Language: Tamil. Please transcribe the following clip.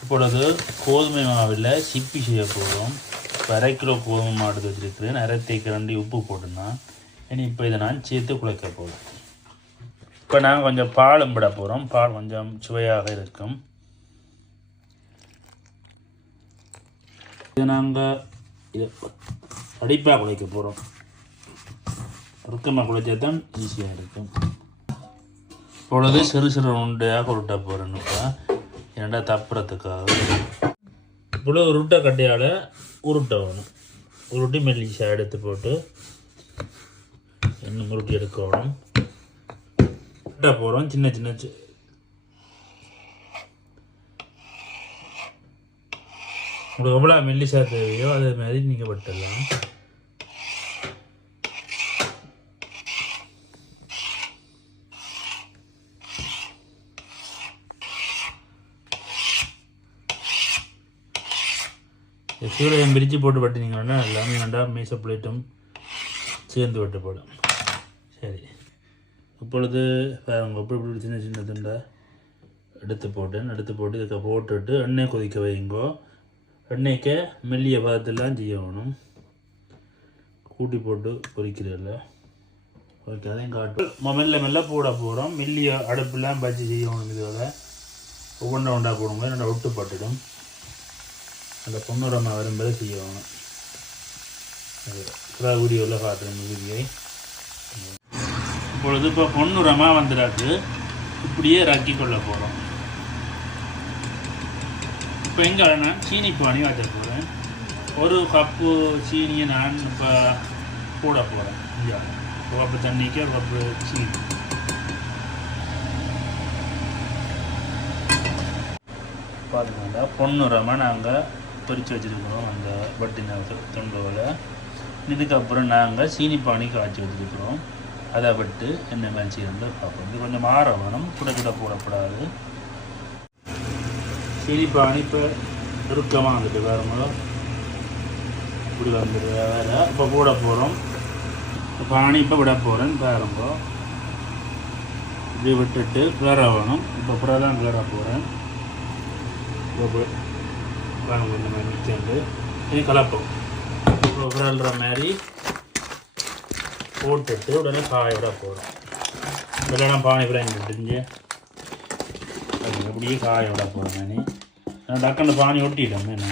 இப்பொழுது கோதுமை மாவில் சிப்பி செய்ய போகிறோம் இப்போ அரை கிலோ கோதுமை மாவு எடுத்து வச்சுருக்கிறேன் அரை தேக்கரண்டி உப்பு போட்டுருந்தான் இனி இப்போ இதை நான் சேர்த்து குழைக்க போகிறேன் இப்போ நான் கொஞ்சம் பாலும் விட போகிறோம் பால் கொஞ்சம் சுவையாக இருக்கும். இது நாங்கள் இது அடிப்பாக குழைக்க போகிறோம் இறுக்கமாக குழைச்சா தான் ஈஸியாக இருக்கும். இப்பொழுது சிறு சிறு உண்டையாக உருட்ட போகிறேன் இப்போ என்னடா தப்புறதுக்காக இவ்வளோ உருட்டை கட்டையால் உருட்ட வேணும். உருட்டி மெல்லிசாக எடுத்து போட்டு இன்னும் உருட்டி எடுக்கணும் உருட்ட போகிறோம் சின்ன சின்ன உங்களுக்கு எவ்வளோ மெல்லிசா தேவையோ அதே மாதிரி நீங்கள் பட்டலாம் சூரியன் பிரித்து போட்டு வெட்டினீங்கன்னா எல்லாமே நல்லா மீச பிளேட்டும் சேர்ந்து வெட்டப்படும் சரி. இப்பொழுது பாருங்க இப்படி இப்படி சின்ன சின்ன துண்டை எடுத்து போட்டேன் எடுத்து போட்டு இதுக்கு போட்டுட்டு எண்ணெய் கொதிக்க வைங்கோ எண்ணெய்க்கு மெல்லிய பதத்தெல்லாம் செய்யணும் கூட்டி போட்டு பொரிக்கிறதில்ல ஓகே அதையும் காட்டு. ம- மெல்ல மெல்ல போட போகிறோம் மெல்லிய அடுப்புலாம் பஜ்ஜி செய்யணும் இதோட ஒவ்வொன்றா ஒன்றா போடுங்க. நல்லா ஒட்டு பட்டுடும். அந்த பொன்னுரமா வரும்போது செய்வாங்க. அது வீடியோவில் காட்டுறேன் வீடியை இப்பொழுது இப்போ பொன்னுரமாக வந்துடாது இப்படியே ரக்கி கொள்ள போகிறோம் இப்போ எங்கே நான் சீனி பானி வச்ச போகிறேன் ஒரு கப்பு சீனியை நான் இப்போ போட போகிறேன் இங்கே ஒரு கப்பு தண்ணிக்கு ஒரு கப்பு சீனி. பார்த்தீங்கன்னா பொன்னுரமாக நாங்கள் பறித்து வச்சுருக்கிறோம் அந்த வட்டின தொண்டோவில் இதுக்கப்புறம் நாங்கள் சீனி பானி காய்ச்சி வச்சுருக்கிறோம். அதை விட்டு என்ன மாதிரி செய்யணும் பார்ப்போம். இது கொஞ்சம் மாற வேணும் கூட கூட போடக்கூடாது சீனி பானி இப்போ நெருக்கமாக வந்துட்டு வரும்போது இப்படி வந்துட்டு வேறு. இப்போ போட போகிறோம் பானி இப்போ விட போகிறேன் பாருங்க. இப்படி விட்டுட்டு கிளற வேணும். இப்போ அப்புறம் தான் கிளற போகிறேன் இப்போ பாருங்க இந்த மாதிரி மிக்சண்டு இது கலப்போம். மாதிரி போட்டுட்டு உடனே காய விட போகிறோம் இதெல்லாம் பானை பிராணி விட்டுருங்க அப்படியே காய விட மாதிரி நான் டக்குன்னு பானி ஒட்டிட்டேன் என்ன?